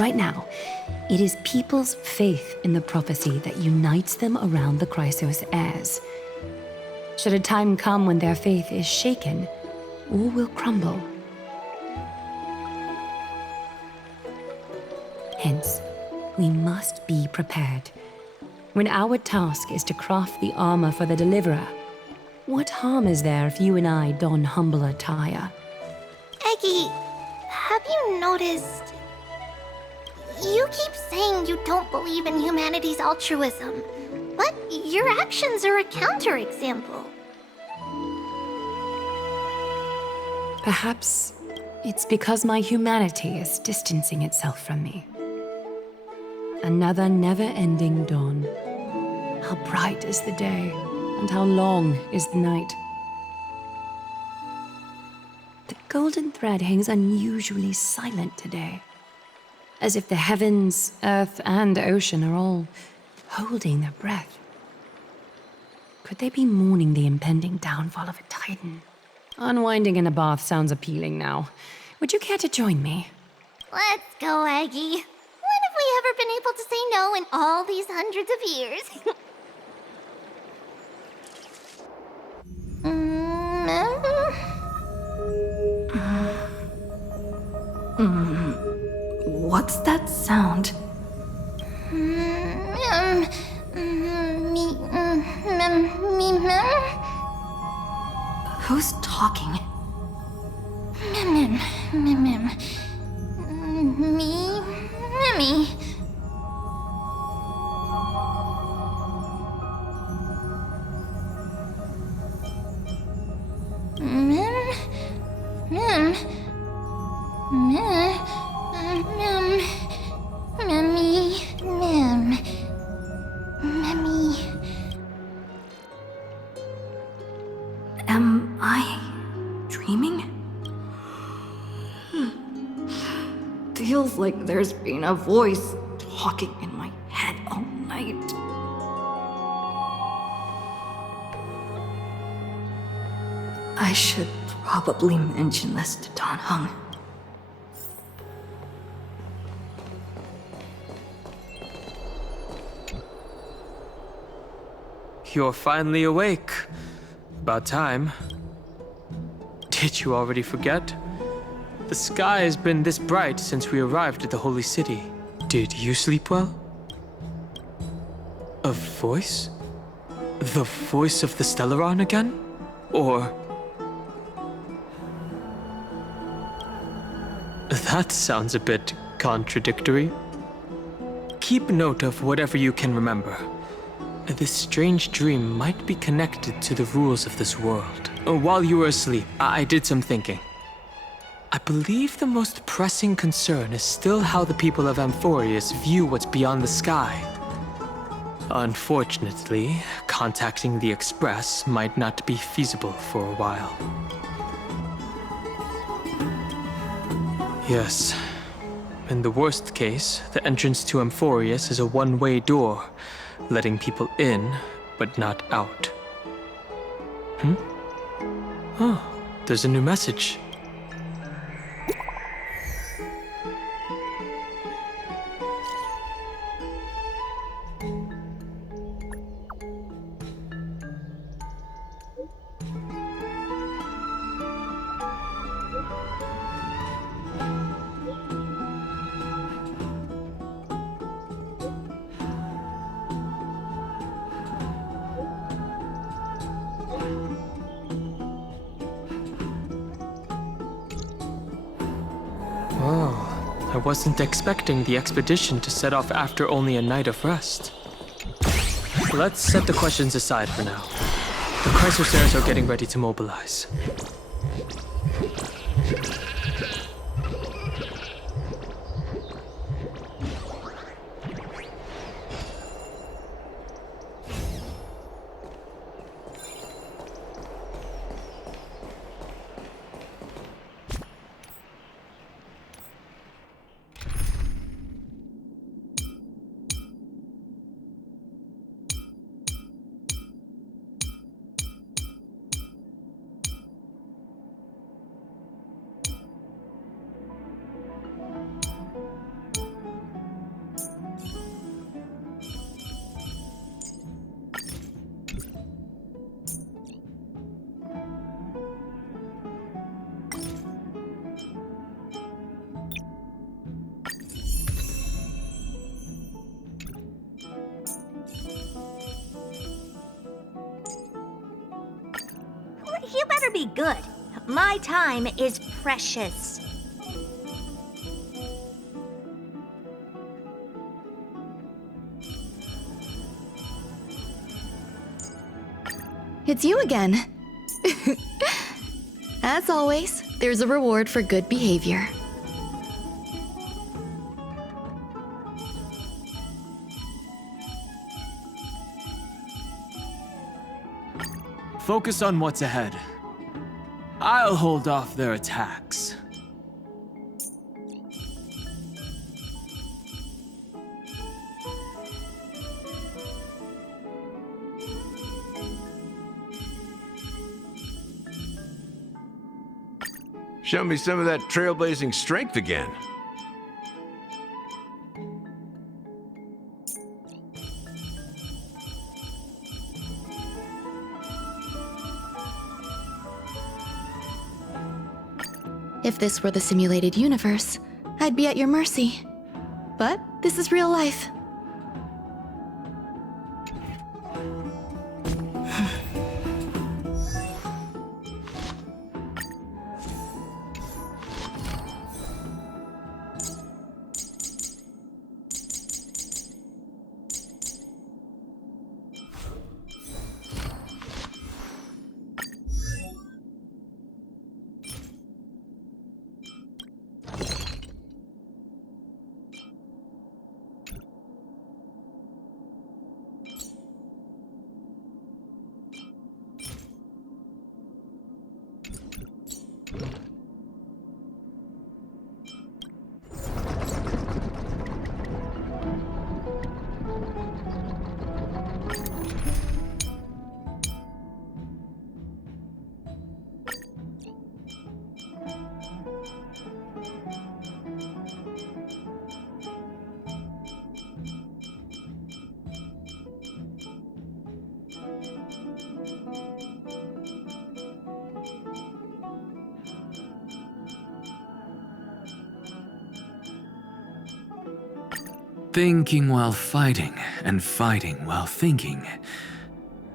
Right now, it is people's faith in the prophecy that unites them around the Chrysos heirs. Should a time come when their faith is shaken, all will crumble. Hence, we must be prepared. When our task is to craft the armor for the Deliverer, what harm is there if you and I don humble attire? Eggy, have you noticed? You keep saying you don't believe in humanity's altruism, but your actions are a counterexample. Perhaps it's because my humanity is distancing itself from me. Another never-ending dawn. How bright is the day, and how long is the night. The golden thread hangs unusually silent today, as if the heavens, earth, and ocean are all holding their breath. Could they be mourning the impending downfall of a titan? Unwinding in a bath sounds appealing now. Would you care to join me? Let's go, Eggy. When have we ever been able to say no in all these hundreds of years? What's that sound? Who's talking? Me. Am I dreaming? Feels like there's been a voice talking in my head all night. I should probably mention this to Don Hung. You're finally awake. About time. Did you already forget? The sky has been this bright since we arrived at the Holy City. Did you sleep well? A voice? The voice of the Stellaron again? Or... That sounds a bit contradictory. Keep note of whatever you can remember. This strange dream might be connected to the rules of this world. While you were asleep, I did some thinking. I believe the most pressing concern is still how the people of Amphorius view what's beyond the sky. Unfortunately, contacting the Express might not be feasible for a while. Yes. In the worst case, the entrance to Amphorius is a one-way door, letting people in, but not out. Oh, there's a new message. I wasn't expecting the expedition to set off after only a night of rest. Let's set the questions aside for now. The Chrysosaurs are getting ready to mobilize. You better be good. My time is precious. It's you again. As always, there's a reward for good behavior. Focus on what's ahead. I'll hold off their attacks. Show me some of that trailblazing strength again. If this were the simulated universe, I'd be at your mercy. But this is real life. Thinking while fighting, and fighting while thinking.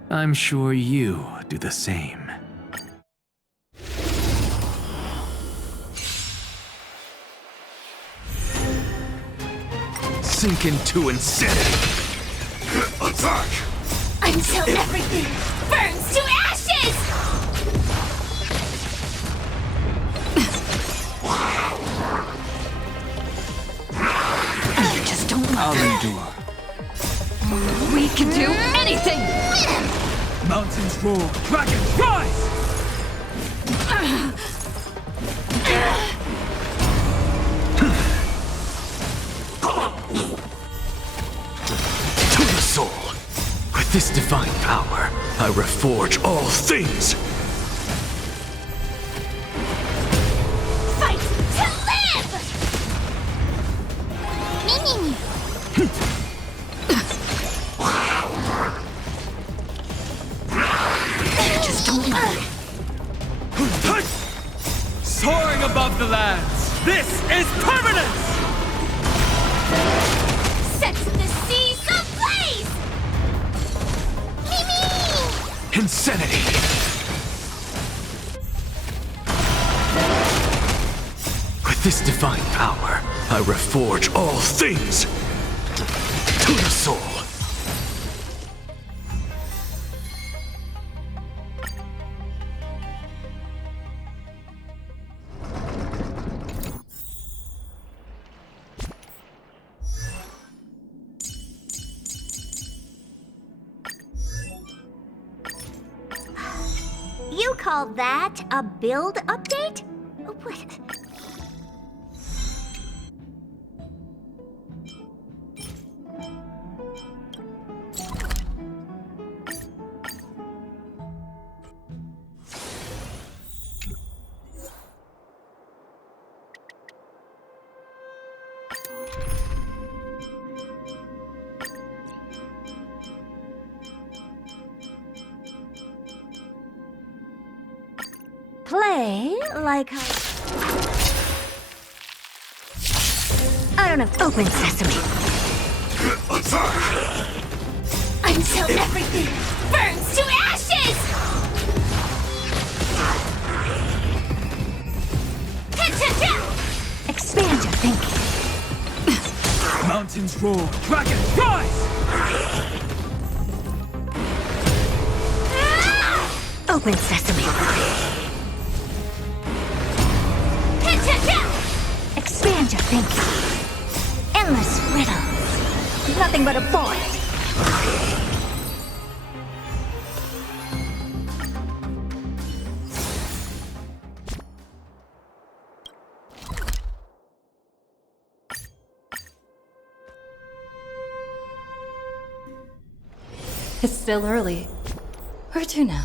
I'm sure you do the same. Sink into insanity. Attack! Until everything burns to ashes! You just don't I'll know. endure. We can do anything! Mountains roar, dragons rise! To the soul. With this divine power, I reforge all things. Fight to live! Me. Just don't know. Soaring above the lands, this is permanence! Sets the seas ablaze! Me! Insanity. With this divine power, I reforge all things. To the soul. You call that a build update? What? Play like I don't know. Open sesame. Until everything burns to ashes! Expand your thinking. Mountains roar, dragons rise! Open sesame. Expand your thinking. Endless riddles. Nothing but a void. It's still early. Where to now?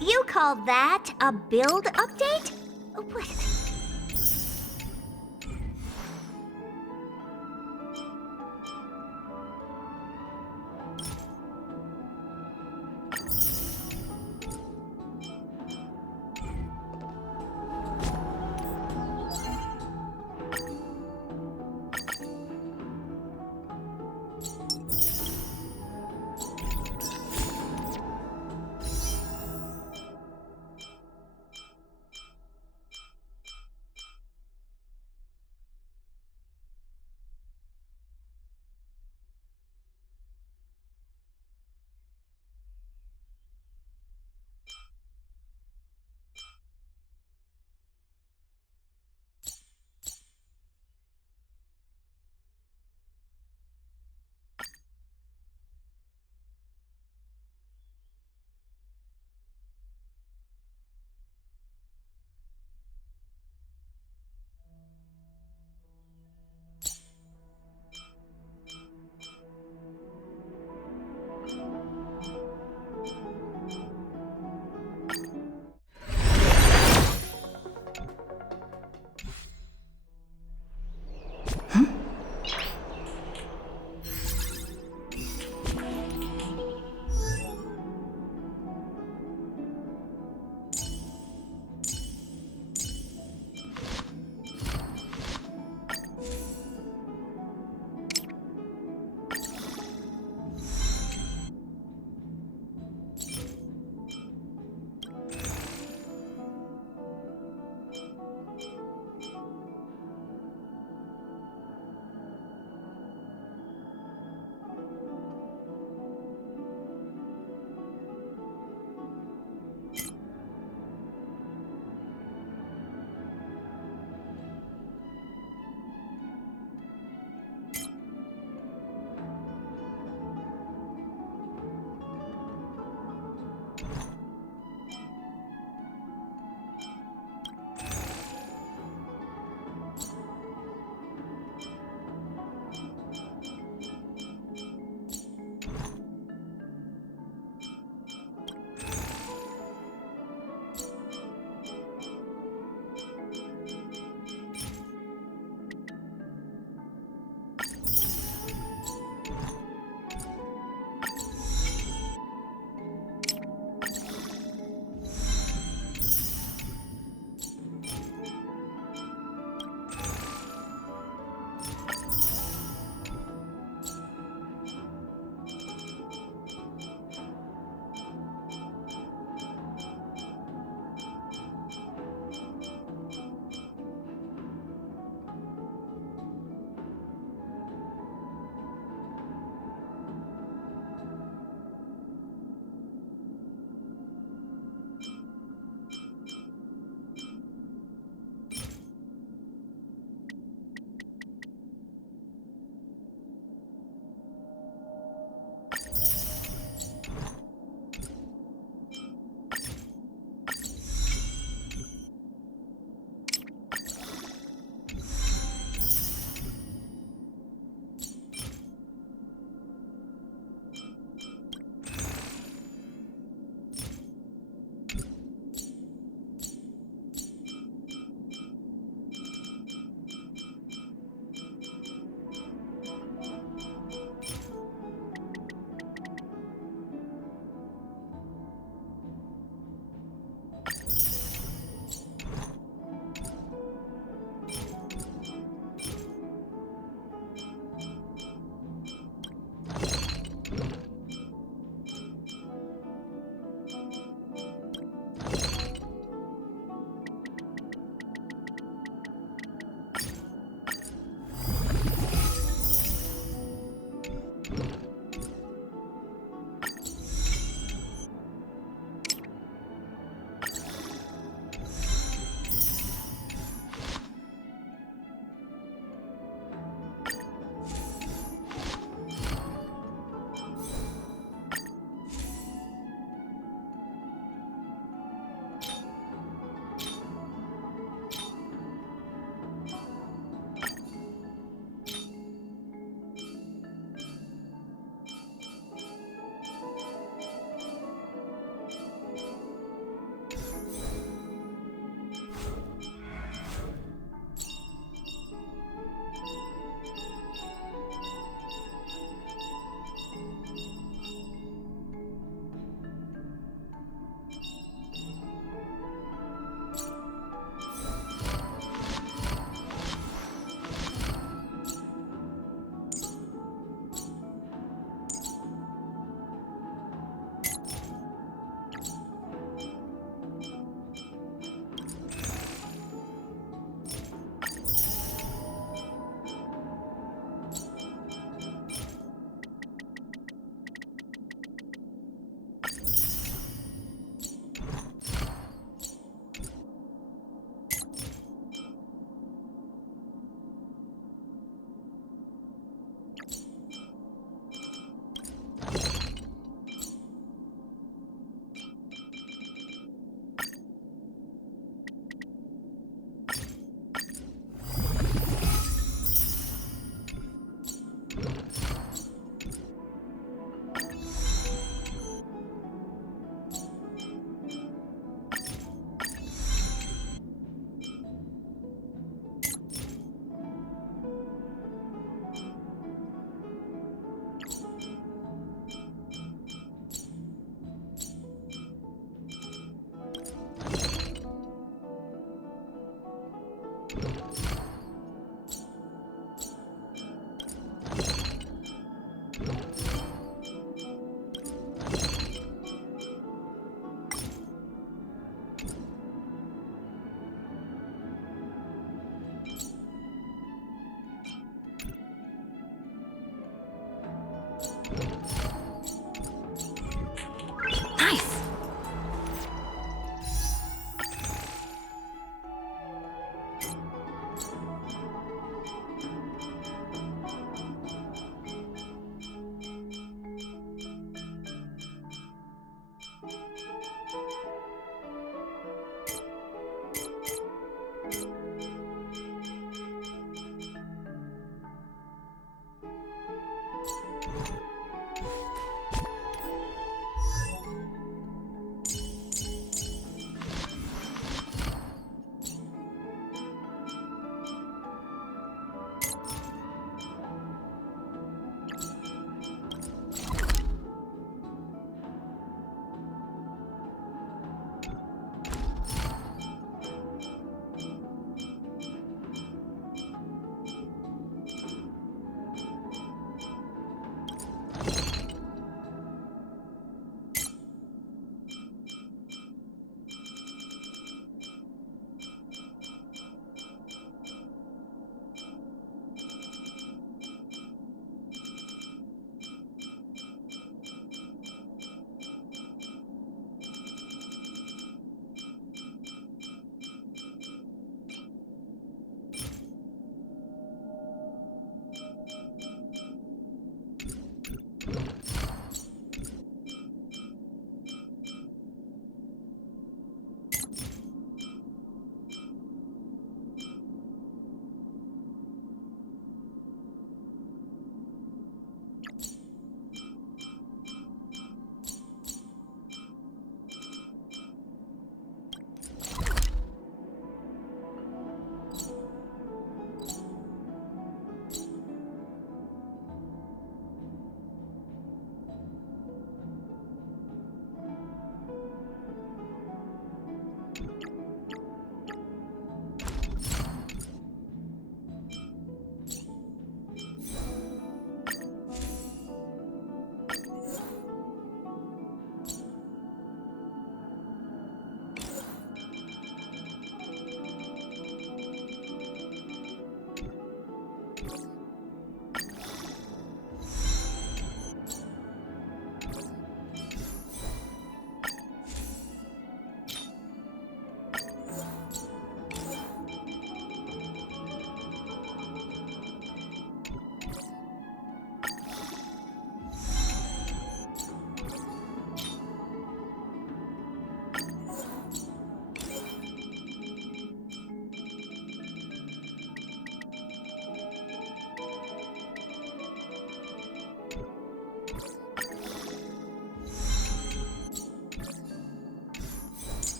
You call that a build update? What?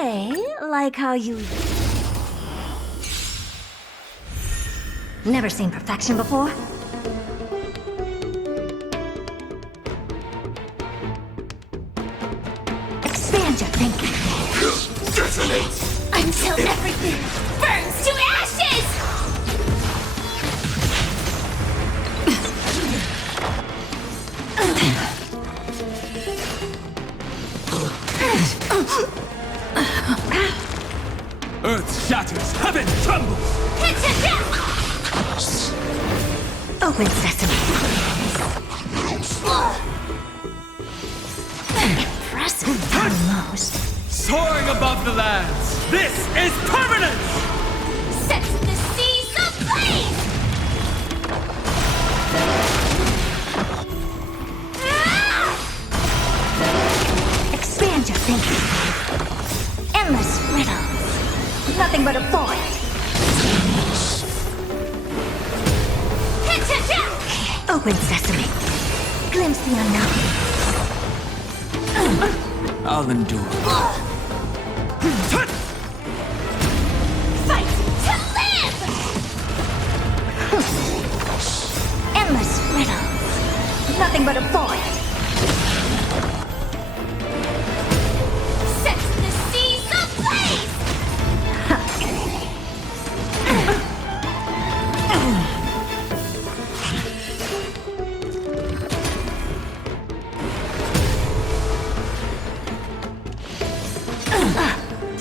Say, like how you... Never seen perfection before? Expand your thinking. Detonate! Until everything burns to ashes! Earth shatters, heaven trembles! Open sesame. Impressive, almost. Soaring above the lands, this is permanence! Sets the seas ablaze! Expand your thinking. Endless riddles. Nothing but a void. Open sesame. Glimpse the unknown. I'll endure. Fight to live! Endless riddles. Nothing but a void. Sets the seas ablaze!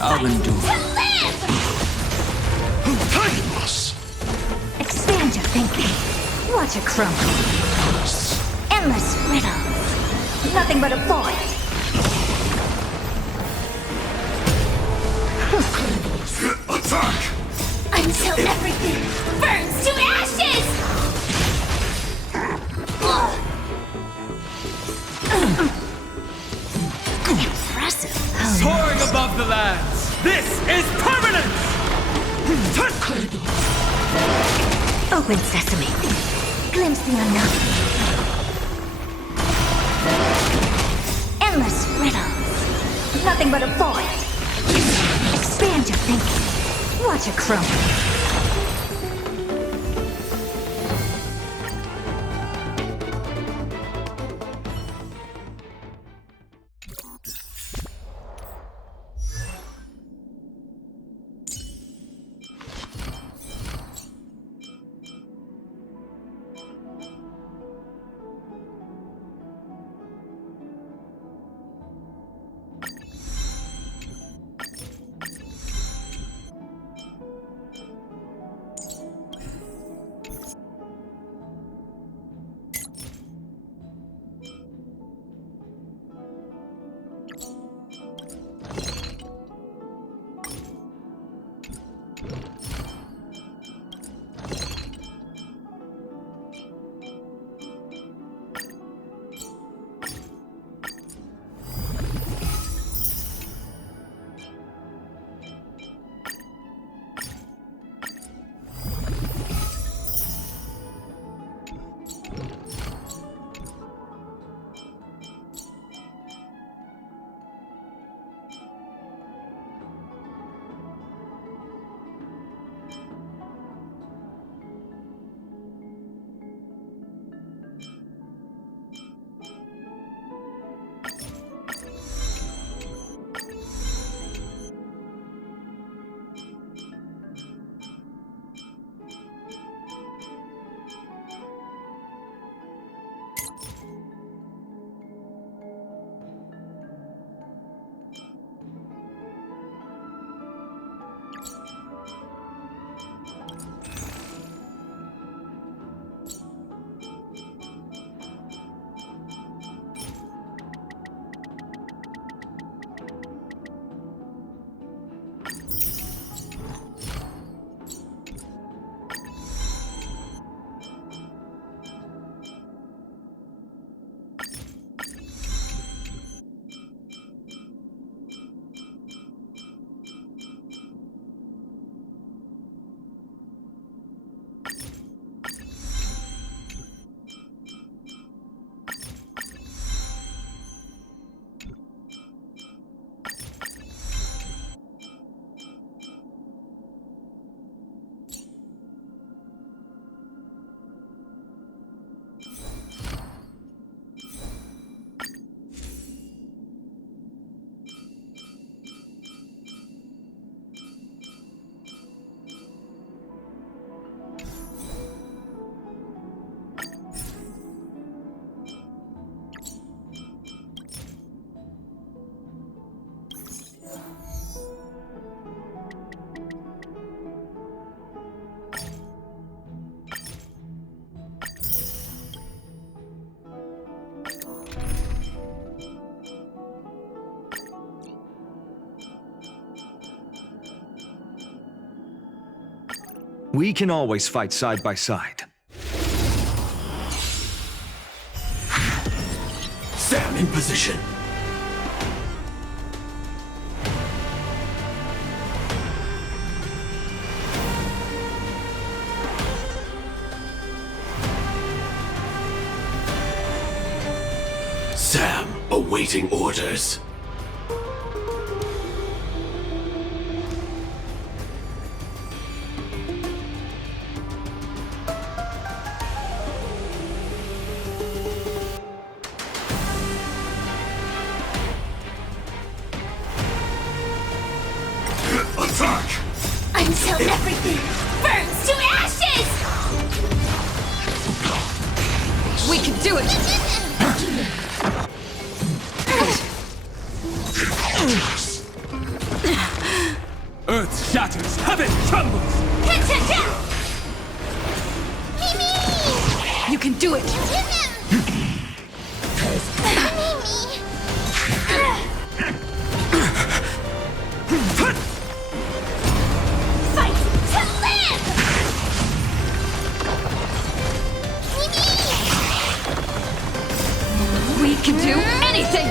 I'll endure. To live! Expand your thinking. Watch it crumble. Endless riddles. Nothing but a void. Attack! Until everything burns to ashes! Impressive. Soaring above the lands, this is permanence! Open sesame. Glimpse the unknown. Endless riddles. Nothing but a void. Expand your thinking. Watch it crumble. We can always fight side by side. Sam in position. Sam, awaiting orders. Attack! Until everything burns to ashes! We can do it! Earth shatters, heaven trembles! You can do it! Fight to live! We can do anything!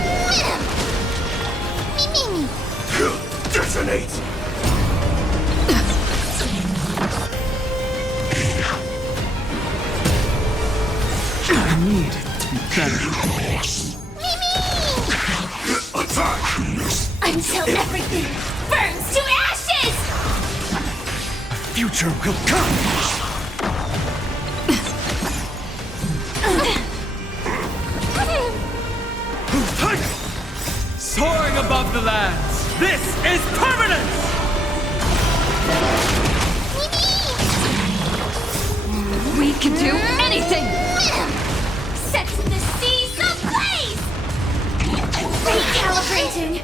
Detonate! I need to be better. Attack! Until everything burns to ashes! Future will come! Soaring above the lands, this is permanence! We can do anything! Sets the seas ablaze! Recalibrating!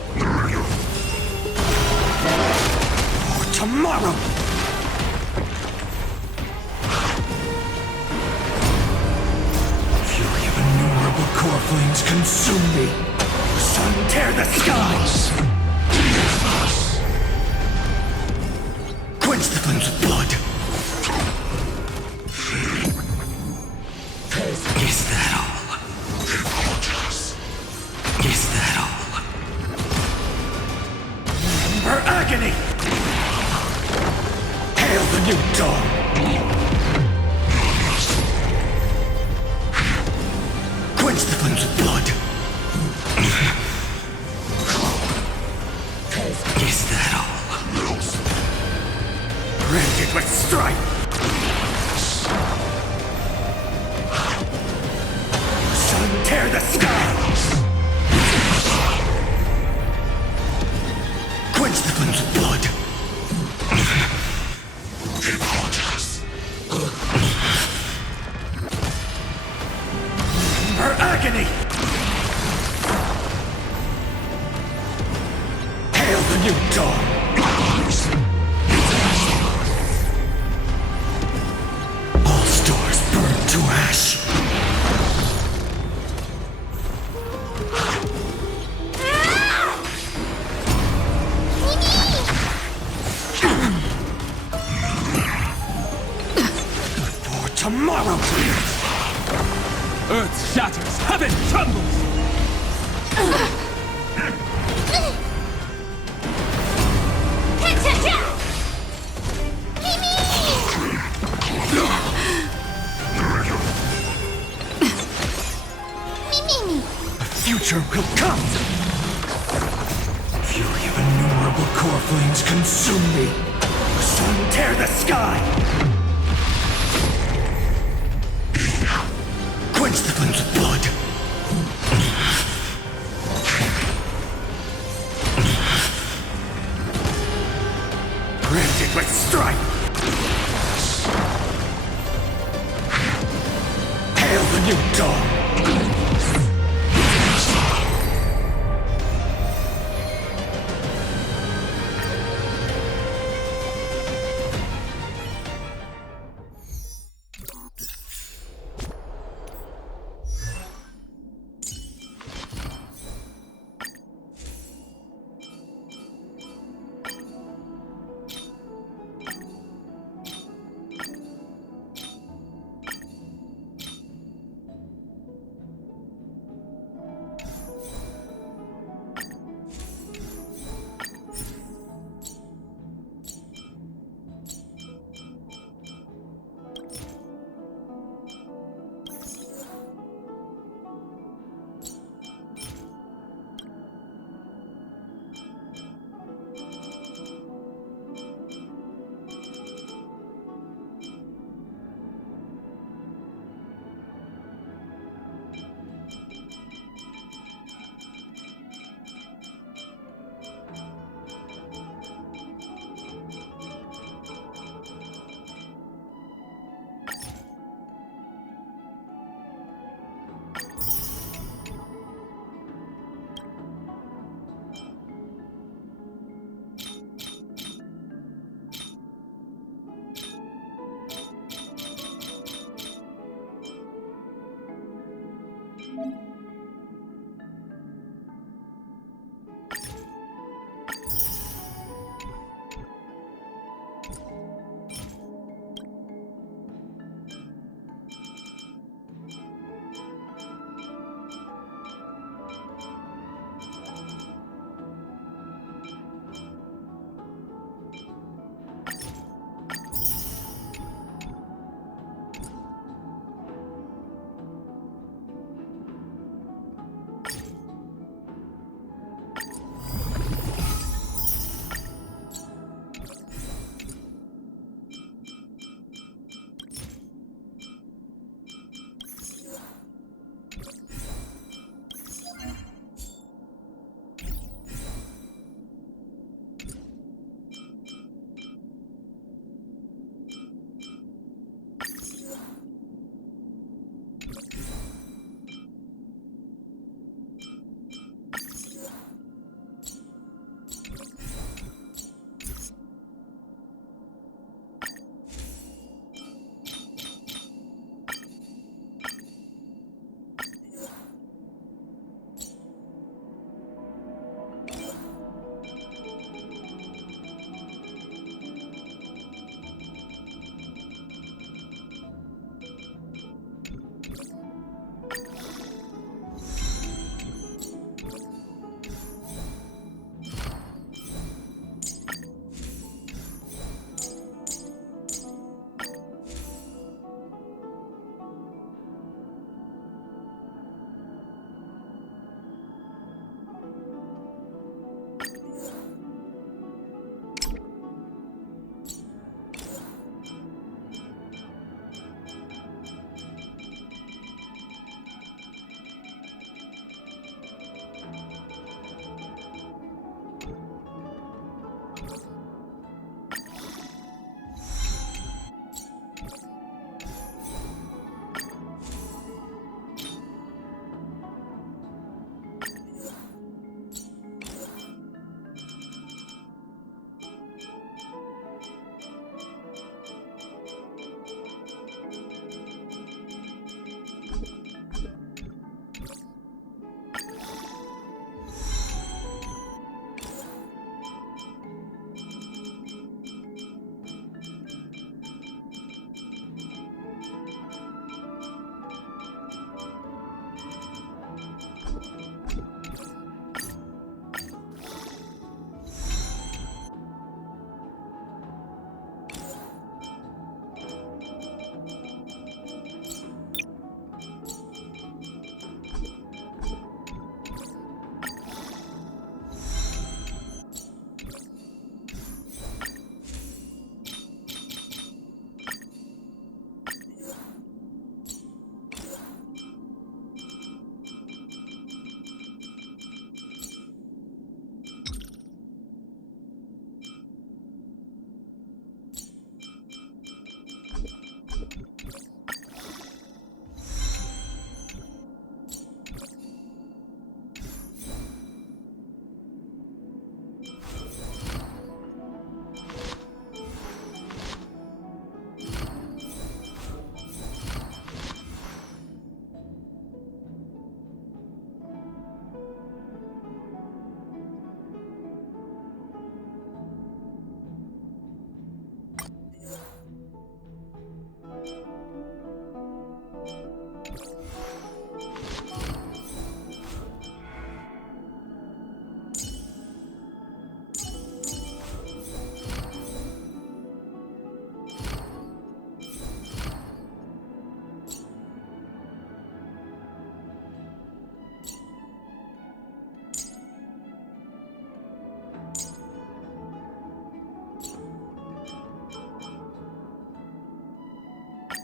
Tomorrow! Fury of innumerable core flames consume me! Sun, tear the skies! Quench the flames with blood! Is that all? Is that all? Her agony! Hail the new dawn! Quench the flames with blood! Is that all? Rend it with strife! Sun, tear the sky! Quench the flames with blood! Her agony! Hail the new dawn! All stars burn to ash! For tomorrow! Earth shatters, heaven trembles! The future will come! Fury of innumerable core flames consume me! Sun, tear the sky! Quench the flames with blood! Rend it with strife! Hail the new dawn!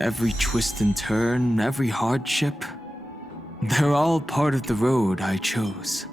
Every twist and turn, every hardship, they're all part of the road I chose.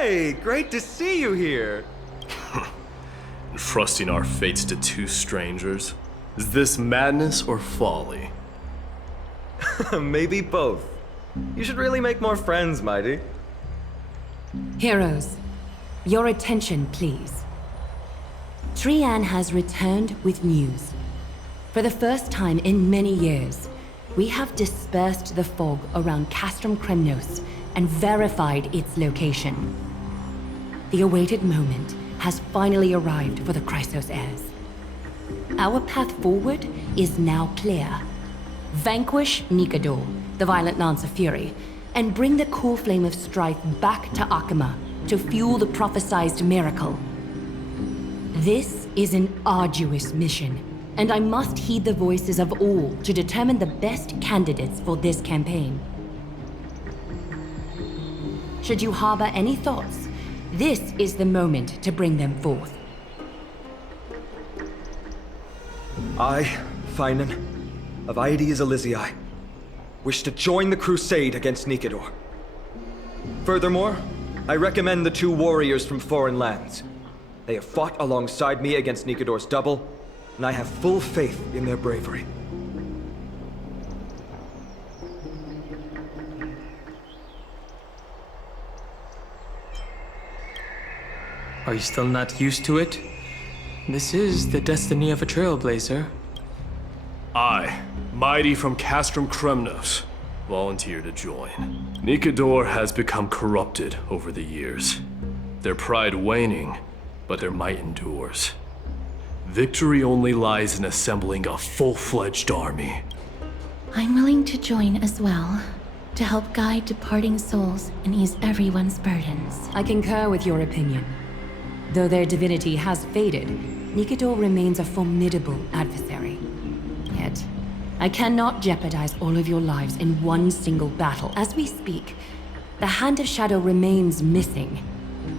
Hey, great to see you here. Entrusting our fates to two strangers? Is this madness or folly? Maybe both. You should really make more friends, Mighty. Heroes, your attention, please. Trian has returned with news. For the first time in many years, we have dispersed the fog around Castrum Kremnos and verified its location. The awaited moment has finally arrived for the Chrysos heirs. Our path forward is now clear. Vanquish Nikador, the violent Lance of Fury, and bring the core flame of strife back to Akima to fuel the prophesized miracle. This is an arduous mission, and I must heed the voices of all to determine the best candidates for this campaign. Should you harbor any thoughts, this is the moment to bring them forth. I, Finan, of Aedes Elysiae, wish to join the crusade against Nikador. Furthermore, I recommend the two warriors from foreign lands. They have fought alongside me against Nikador's double, and I have full faith in their bravery. Are you still not used to it? This is the destiny of a trailblazer. I, Mighty from Castrum Kremnos, volunteer to join. Nikador has become corrupted over the years. Their pride waning, but their might endures. Victory only lies in assembling a full-fledged army. I'm willing to join as well, to help guide departing souls and ease everyone's burdens. I concur with your opinion. Though their divinity has faded, Nikador remains a formidable adversary. Yet, I cannot jeopardize all of your lives in one single battle. As we speak, the Hand of Shadow remains missing.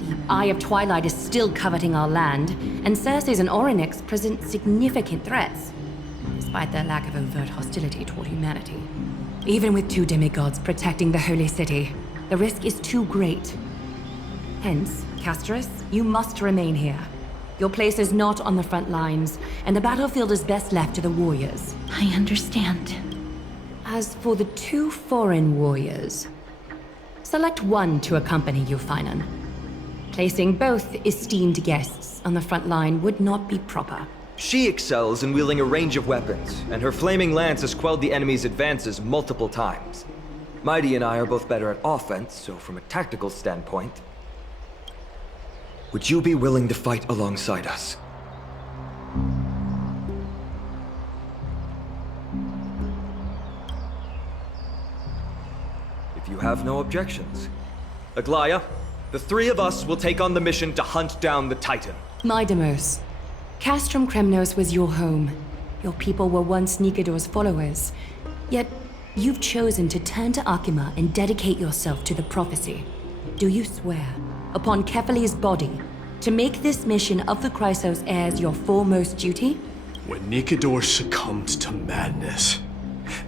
The Eye of Twilight is still coveting our land, and Circes and Orynyx present significant threats, despite their lack of overt hostility toward humanity. Even with two demigods protecting the Holy City, the risk is too great. Hence, Castris, you must remain here. Your place is not on the front lines, and the battlefield is best left to the warriors. I understand. As for the two foreign warriors, select one to accompany you, Finan. Placing both esteemed guests on the front line would not be proper. She excels in wielding a range of weapons, and her flaming lance has quelled the enemy's advances multiple times. Mighty and I are both better at offense, so from a tactical standpoint, would you be willing to fight alongside us? If you have no objections. Aglaya, the three of us will take on the mission to hunt down the Titan. Mydemos, Castrum Kremnos was your home. Your people were once Nikador's followers. Yet, you've chosen to turn to Akima and dedicate yourself to the prophecy. Do you swear, upon Kefali's body, to make this mission of the Chrysos heirs your foremost duty? When Nikador succumbed to madness,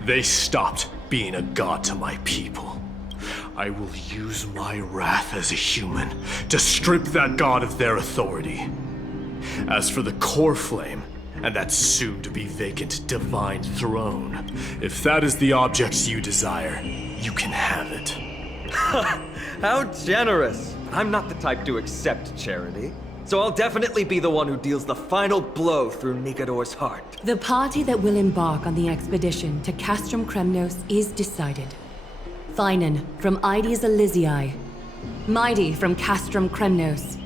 they stopped being a god to my people. I will use my wrath as a human to strip that god of their authority. As for the core flame, and that soon-to-be vacant divine throne, if that is the object you desire, you can have it. How generous! I'm not the type to accept charity, so I'll definitely be the one who deals the final blow through Nikador's heart. The party that will embark on the expedition to Castrum Kremnos is decided. Finan from Aedes Elysiae, Mighty from Castrum Kremnos,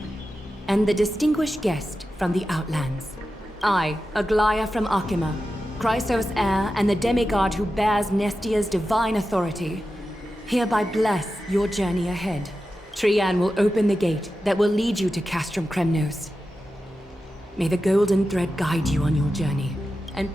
and the distinguished guest from the Outlands. I, Aglaya from Akima, Chrysos heir and the demigod who bears Nestia's divine authority, hereby bless your journey ahead. Trian will open the gate that will lead you to Castrum Kremnos. May the golden thread guide you on your journey, and...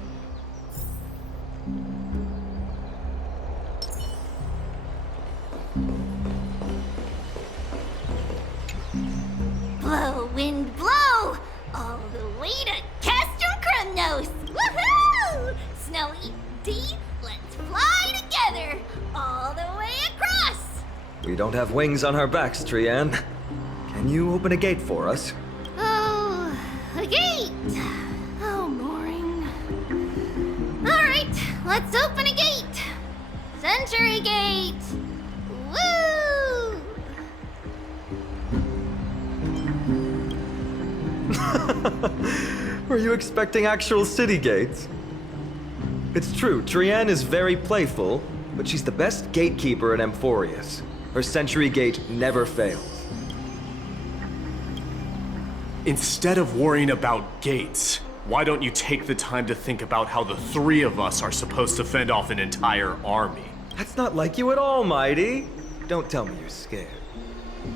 Blow, wind, blow! All the way to Castrum Kremnos! Woohoo! Snowy D, let's fly together! All the way across! We don't have wings on our backs, Trian. Can you open a gate for us? Oh, a gate! Oh, boring. Alright, let's open a gate! Century Gate! Woo! Were you expecting actual city gates? It's true, Trienne is very playful, but she's the best gatekeeper in Amphorius. Her Century Gate never fails. Instead of worrying about gates, why don't you take the time to think about how the three of us are supposed to fend off an entire army? That's not like you at all, Mighty. Don't tell me you're scared.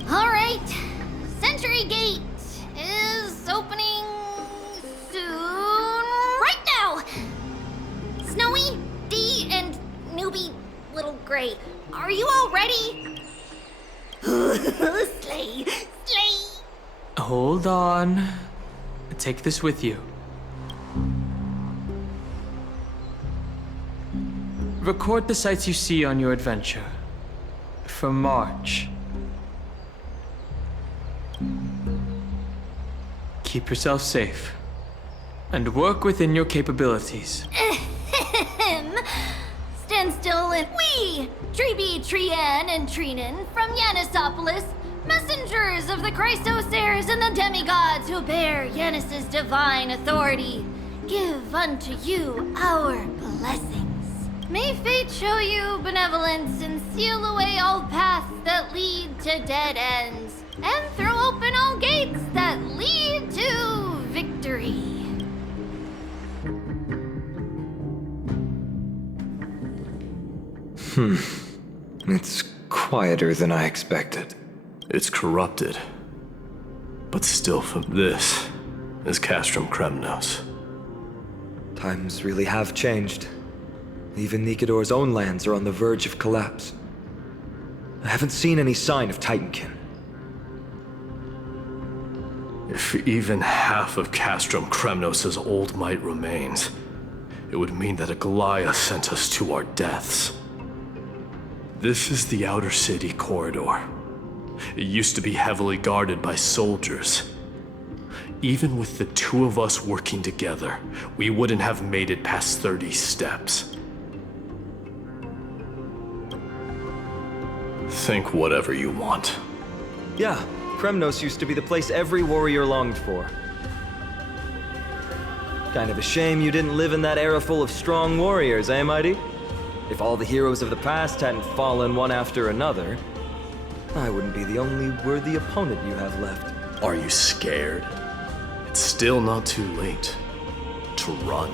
Alright, Century Gate is opening soon. Right now! Snowy, Dee, and newbie Little Gray, are you all ready? Slay! Slay! Hold on. Take this with you. Record the sights you see on your adventure. For March. Keep yourself safe. And work within your capabilities. Stand still and we, Treeby, Trienne, and Trinin from Yannisopolis, messengers of the Chrysosairs and the demigods who bear Yannis's divine authority, give unto you our blessings. May fate show you benevolence and seal away all paths that lead to dead ends, and throw open all gates that lead to victory. It's quieter than I expected. It's corrupted. But still, from this is Castrum Kremnos. Times really have changed. Even Nikedor's own lands are on the verge of collapse. I haven't seen any sign of Titankin. If even half of Castrum Kremnos' old might remains, it would mean that a Goliath sent us to our deaths. This is the outer city corridor. It used to be heavily guarded by soldiers. Even with the two of us working together, we wouldn't have made it past 30 steps. Think whatever you want. Yeah, Kremnos used to be the place every warrior longed for. Kind of a shame you didn't live in that era full of strong warriors, eh, Mighty? If all the heroes of the past hadn't fallen one after another, I wouldn't be the only worthy opponent you have left. Are you scared? It's still not too late to run.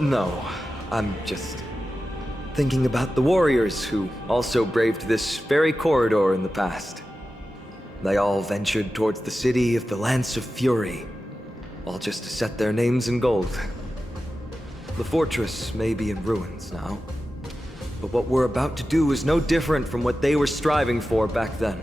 No, I'm just thinking about the warriors who also braved this very corridor in the past. They all ventured towards the city of the Lance of Fury, all just to set their names in gold. The fortress may be in ruins now, but what we're about to do is no different from what they were striving for back then.